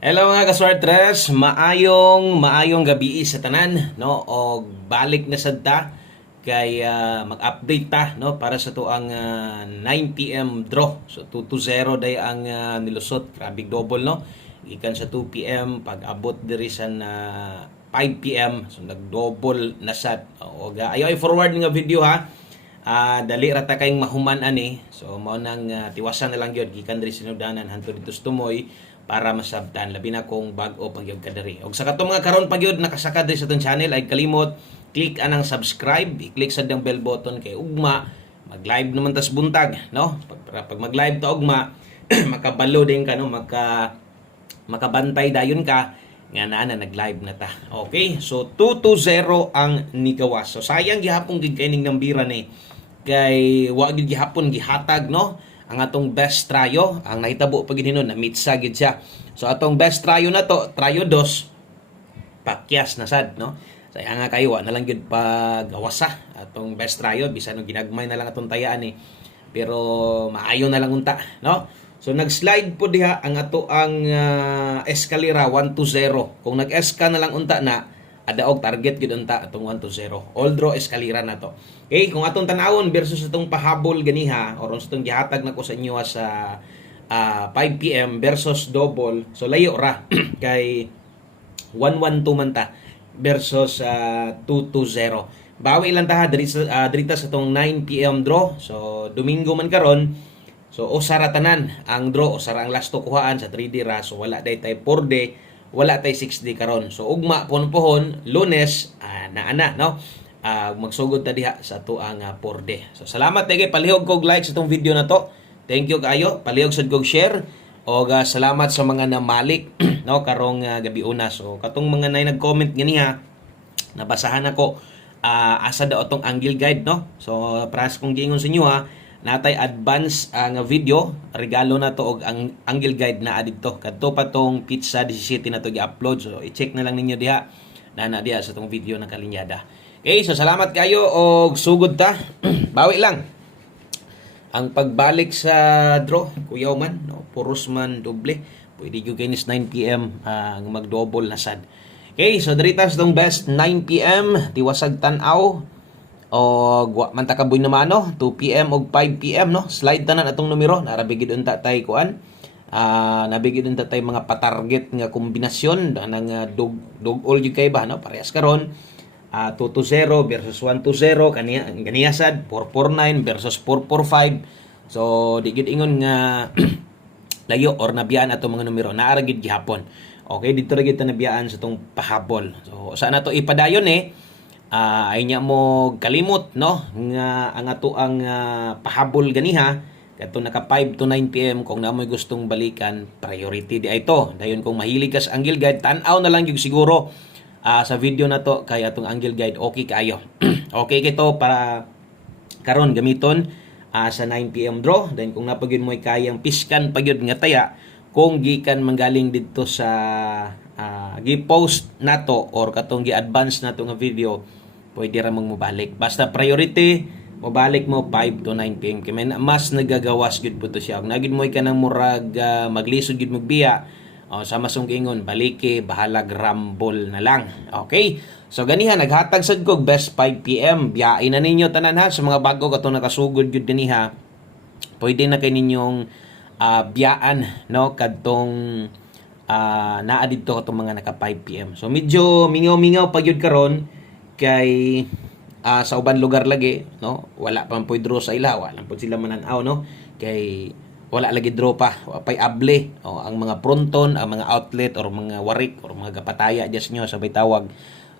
Hello mga kaswartres, maayong gabi sa tanan, no? O balik na sad ta kay mag-update ta, no, para sa tuang 9 PM draw. So 2-0 day ang nilusot, grabe double, no. Gikan sa 2 PM pag abot diri sa 5 PM, so nag-double na sad. O ayo ay forward nga video ha. Dali rata kayong mahuman ani. So mao nang tiwasan na lang gyud gikan diri sinudanan hantud dito sa Tumoy para masabtan labi na kung bag-o pagyud ka diri. Og sa katong mga karon pagyud nakasaka diri sa tong channel ay kalimot click anang subscribe, i-click sad ang bell button kay ugma mag-live naman tas buntag, no? Pag mag-live ta ugma makabalo din ka, no? Makabantay dayon ka nga naa na nag-live na ta. Okay? So 2-0 ang nigawas. So sayang gihapon gid kay ning nambira ni kay wa gid gihapon gihatag, no, ang atong best tryo ang nahitabo pag hinon na mitsa gid siya. So atong best tryo na to, tryo 2 pakyas na sad, no. Saya nga kayo na lang gyud pagawasa atong best tryo bisan no ginagmay na lang atong tayaan ni. Pero maayo na lang unta, no. So nag-slide po diha ang ato ang eskalera 1-0. Kung nag-eska na lang unta na adaog target gid unta atong 1-0. All draw eskalera na to. Okay, kung atong tanawon versus atong pahabol ganiha or sa atong gihatag na ko sa inyo sa 5 PM versus double. So layo ra kay 1-1-2 man ta versus 2-0. Bawi lang ta diri sa sa atong 9 PM draw. So Domingo man karon. So usara tanan ang draw, usara ang last to kuhaan sa 3D ra. So wala day tay 4D, wala tay 6D karon. So ugma pohon Lunes naana, no. Magsugod ta diha sa tuang 4D. So salamat kay palihog kog like sa tong video na to. Thank you kayo. Palihog sad kog share. O salamat sa mga namalik no karong gabi una. So katong mga nay nag-comment ganiha nabasahan ako asa daw tong angle guide, no. So pras kong giingon sa inyo natay advance nga video regalo na to og ang angle guide na adito kadto pa tong pizza 17 na to gi-upload. So i-check na lang ninyo diha na diha sa tong video na kalinyada. Okay, so salamat kayo og sugod ta. Bawi lang ang pagbalik sa draw kuyaw man, no, puros man doble pwede gyud kinis 9 PM ang mag-double na sad. Okay, so diritas tong best 9 PM tiwasag tan-aw og wa man ta kaboy naman, no, 2 PM og 5 PM, no. Slide tanan atong numero narabigid unta tay kuan nabigid unta tay mga patarget nga kombinasyon nang dog all you kay ba, no, parehas karon 2-0 versus 1-0 kaniya sad 4-4-9 versus 4-4-5. So di gid ingon nga layo or nabiyaan ato mga numero naara gid gihapon. Okay, dito ra gid ta nabiyaan sa tong pahabol. So saan nato ipadayon ay nya mo kalimot, no, nga ang ato ang pahabol ganiha kadto naka 5 to 9 PM kung namoy gustong balikan priority di ay to. Dayon kung mahilig ka sa angle guide tan-aw na lang gyud siguro sa video na to kay atong angle guide okay kaayo. Okay kito para karon gamiton sa 9 PM draw. Then kung napagid mo kayang piskan pagyud nga taya kung gikan manggaling didto sa gi-post nato or katong gi-advance nato nga video pwede ra mong mobalik. Basta priority, mobalik mo 5 to 9 PM. Kaya mas nagagawas gud po to siya. Kung nagid mo ka ng murag maglisod gud magbiya, sa masong ingon, baliki, bahalag rumble na lang. Okay? So ganiha, naghatag sad kog best 5 PM. Biyain na ninyo tanan ha. Sa mga bago katong nakasugod gud ganiha, pwede na kay ninyong biyaan, no, kadtong naa didto katong mga naka 5 PM. So medyo mingaw-mingaw pa gyud karon kay sa uban lugar lagi, no, wala pa po draw sa ila, wala po sila manan-aw, no, kay wala lagi draw pa, pay able ang mga fronton, ang mga outlet or mga warik or mga gapataya just nyo sabay tawag.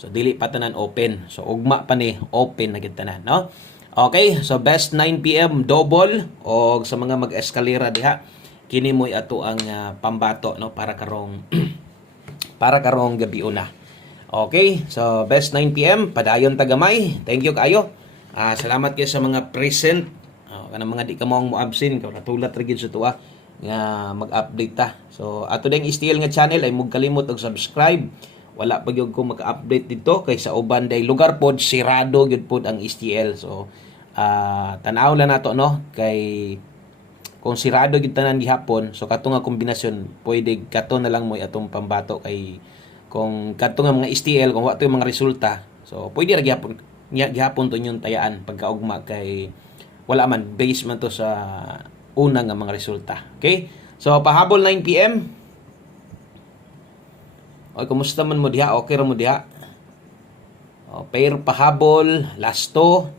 So dili pa tanan open, so ugma pa ni open na gid tanan, no. Okay, so best 9 PM double og sa mga mag-eskalera diha kini moy ato ang pambato, no, para karong para karong gabi una. Okay, so best 9 PM padayon tagamay. Thank you kayo. Salamat kayo sa mga present. Kanang mga di ka mo absent kay natulat ra gid sa tuwa nga mag-update ta. So ato ding STL nga channel ay mug kalimot og subscribe. Wala pa gyud ko maka-update dito kay sa uban day lugar pod sirado gyud pod ang STL. So tanaw lang nato, no, kay kung sirado gyud tanan gihapon, so kato nga kombinasyon pwede kato na lang mo atong pambato kay kung kato nga mga STL kung wa to yung mga resulta, so pwede ra gihapon to yung tayaan pagkaugma kay wala man base man to sa una nga mga resulta. Okay? So pahabol 9 PM. Oy, kumusta man mo diha? Okay ra mo diha? Pair pahabol, lasto,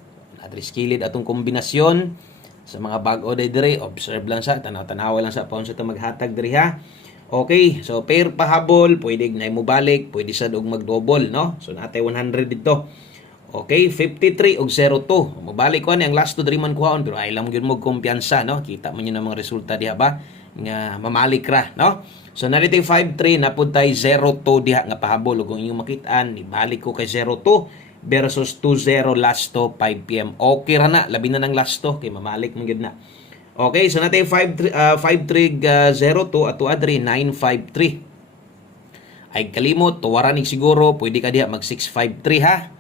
adres kilid atong kombinasyon sa mga bag-o dire, observe lang sa tanaw-tanawa lang sa paun sa maghatag diri ha. Okay, so pair pahabol, pwede na mo balik, pwede sad og mag-double, no? So natay 100 dito. Okay, 53 og 02. Mabalik ko ni ang last to diri man kuhaon pero ay lang gyud mo kumpiyansa, no? Kita man yun ang mga resulta diha ba? Nga mamalik ra, no? So narito 53 na pud tay 02 diha nga pahabol ug kung inyong makitaan, ibalik ko kay 02 versus 2-0 last to 5 PM. Okay ra na, labi na ng last to kay mamalik man gyud na. Okay, so natay 5302 ato adri 953. Ay kalimot tuwaranig siguro, pwede ka diha mag 653 ha.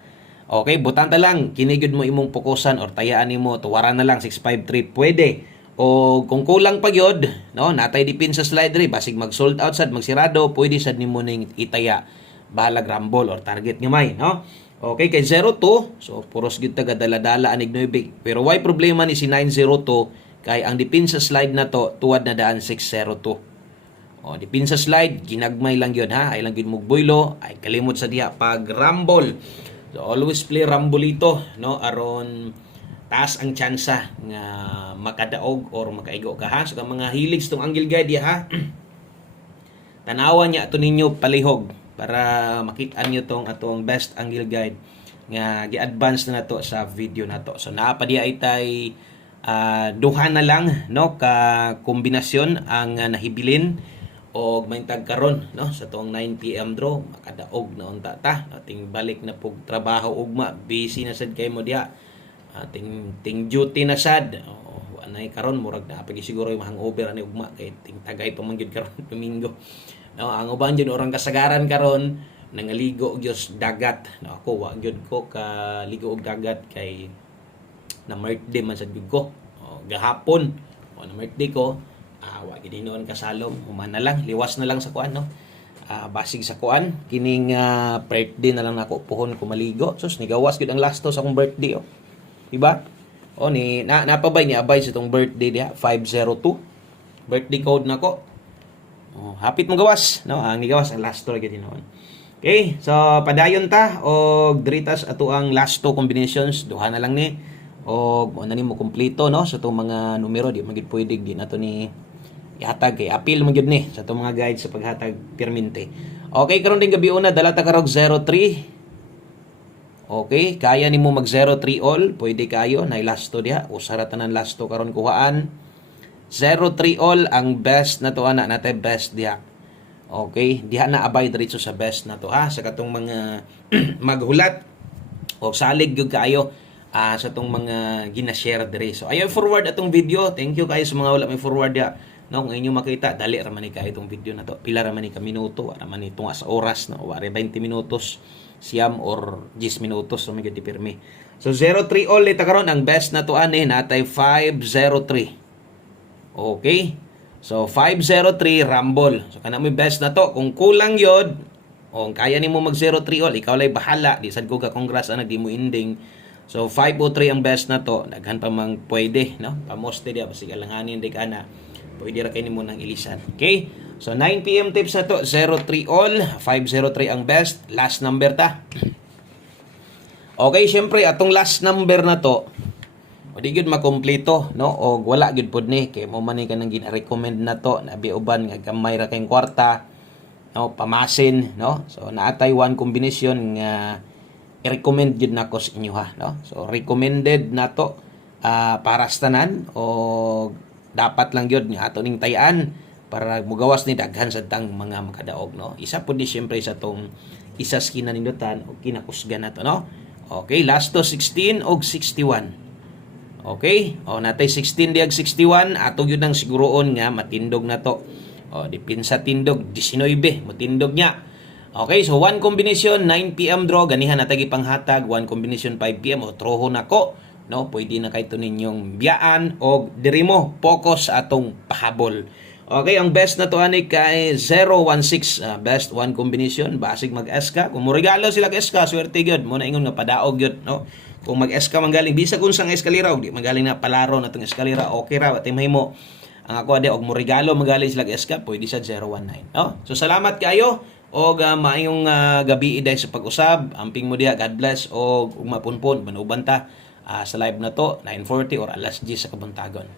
Okay, butanta lang kini gyud mo imong pokusan or tayaan nimo tuwaran na lang 653 pwede. O kung kulang pa gyud, no, natay dipin sa slide ri basig mag sold out sad magsirado, pwede sad nimo ning itaya balag rumble or target gamay, no? Okay, kay 02, so puros gyud taga dala-dala anig 9. Pero why problema ni si 902 kay ang dipin sa slide na to tuwad na daan 602. O dipin sa slide ginagmay lang gyud ha, ay lang gyud mugboylo, ay kalimot sa diha pag rumble. So always play rumble ito, no, aron taas ang tsansa nga makadaog or makaigo ka ha. So kang mga hilig tong angle guide ha. Tanawan niya ato ninyo palihog para makita niyo tong atong best angle guide nga gi-advance na nato sa video nato. So naa pa diha itay duha na lang, no, ka kombinasyon ang nahibilin og maintag karon, no, sa tuong 9 PM draw makadaog na unta ta ating balik na pug trabaho ugma, busy na sad kay mo diha. Ting duty na sad. Anay karon murag na pagi siguro yung hangover ani ugma kay ting tagay pa man gyud karon Domingo. No, ang uban jud orang kasagaran karon nangaligo og Dios dagat. No, ako wa gyud ko ka ligo og dagat kay na birthday man sad gyud ko. Gahapon na birthday ko, wa gyud hinoon kasalom, human na lang, liwas na lang sa kuan, no. Basig sa kuan kining birthday na lang nako puhon ko maligo. Sus nigawas gyud ang last to sa akong birthday, oh. Diba? O ni napabay ni abay sa tong birthday diha 502. Birthday code nako. Hapit mo gawas, no? Ang nigawas ang last to gyud hinoon. Okay, so padayon ta og dritas ato ang last two combinations, duha na lang ni og ano ni mo kumpleto, no, sa tong mga numero di magid pwede di nato ni ihatag kay appeal mo gyud ni sa tong mga guide sa paghatag permente. Okay, karon ding gabi una dala ta karog 03. Okay, kaya nimo mag 03 all, pwede kayo na lasto diha, usara tanan lasto karon kuhaan. 03 all ang best na to ana natay best diha. Okay, diha na abay diretso sa best na to ha, sa katong mga maghulat o salig gyud kayo sa tong mga gina-share dire. So ayo forward atong video. Thank you kayo sa mga wala may forward ya. No, ngayon makita dali ra man ni kayo itong video na to. Pila ra man ni ka minuto, ra man ni tunga sa oras, no, wari 20 minutos siyam or 10 minutos so medyo pirmi. So 03 all ita karon ang best na to ani natay 503. Okay? So 503 rumble. So kana mo best na to kung kulang yod o kaya nimo mag 03 all ikaw lay bahala di sad ko ka congrats anak di mo ending. So 503 ang best na to, daghan pa mang pwede, no? Pamoste dia basig alanganin di kana. Pwede ra kay nimo nang ilisan. Okay? So 9 PM tips na to, 03 all, 503 ang best, last number ta. Okay, syempre atong last number na to, di gyud makompleto, no? O wala gyud pod ni kay mo man ni kanang gina-recommend na to, nabi uban nga gamay ra kayong kwarta, no? Pamasin, no? So naatay one combination nga i-recommend gyud nako sa inyo ha, no? So recommended na to para sa tanan o dapat lang gyud nga ato ning tayan para mugawas ni daghan sa tang mga makadaog, no? Isa pud ni syempre sa tong isas kinanindutan o kinakusgan nato, no? Okay, last to 16 og 61. Okay? O natay 16 diag 61, ato gyud nang siguroon nga matindog na to. O dipin sa tindog 19 matindog niya. Okay, so one combination 9 PM draw ganihan natay panghatag, one combination 5 PM o troho nako no, pwede na kay to ninyong biyaan o diri mo focus sa atong pahabol. Okay, ang best na to ani kay 016, best one combination, basig mag-SK. Kung mo regalo sila SK, swerte gyud mo na ingon nga padaog gyud, no. Kung mag-SK manggaling bisag unsang eskalera og di magaling na palaro natong eskalera, okay ra pati mahimo. Ang ako ade og mo regalo magaling sila SK, pwede sa 019, no. So salamat kayo og maayong gabi iday sa pag-usab. Amping mo diha, God bless og mapunpon manuban ta sa live na to 9:40 or alas 10 sa kabuntagon.